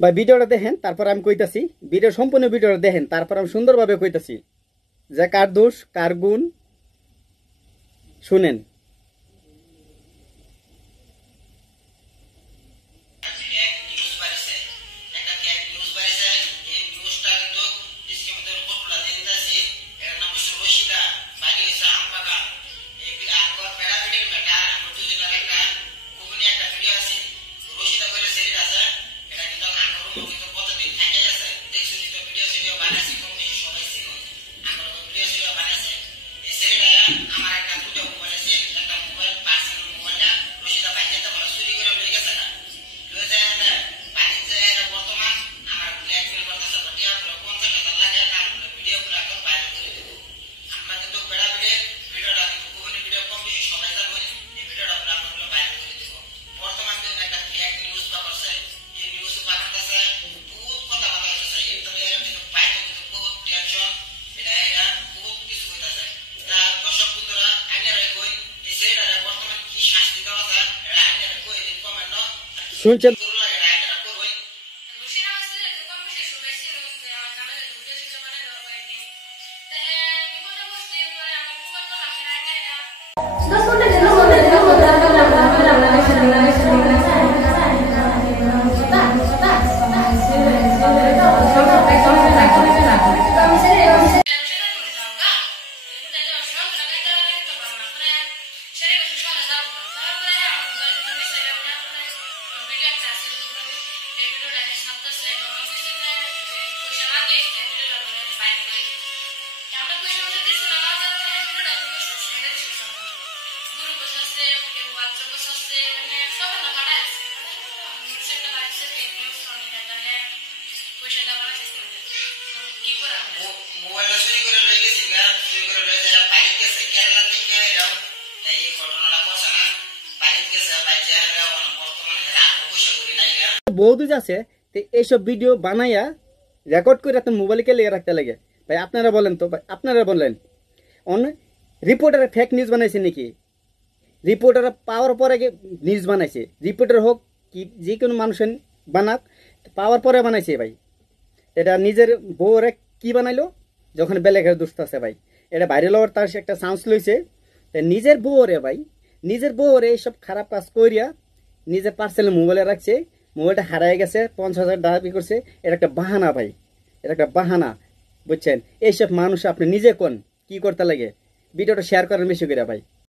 ভাই ভিডিওটা দেখেন, তারপর আমি কইতাছি। ভিডিও সম্পূর্ণ ভিডিওটা দেখেন, তারপর আমি সুন্দরভাবে কইতাছি যে কার দোষ কার গুণ। শুনেন। শুনছেন? বৌদি আছে এইসব ভিডিও বানাইয়া রেকর্ড করে আপনার মোবাইলে লেগে রাখতে লাগে। ভাই আপনারা বলেন তো, ভাই আপনারা বলেন রিপোর্টারে ফেক নিউজ বানাইছে নাকি? রিপোর্টার পাওয়ার পরে নিউজ বানাইছে। রিপোর্টার হোক কি যে কোনো মানুষের বানাক, পাওয়ার পরে বানাইছে ভাই। এটা নিজের বউরে কি বানাইলো যখন বেলেগের দুষ্ট আছে ভাই, এটা ভাইরাল হওয়ার তার একটা চান্স লইছে। নিজের বউরে ভাই, নিজের বউরে এইসব খারাপ কাজ করিয়া নিজের পার্সেলে মোবাইলে রাখছে। মোবাইলটা হারাই গেছে, 50,000 দাবি করছে। এটা একটা বাহানা ভাই, এটা একটা বাহানা, বুঝছেন? এইসব মানুষ আপনি নিজে কোন কি করতে লাগে? ভিডিওটা শেয়ার করেন বেশি করে ভাই।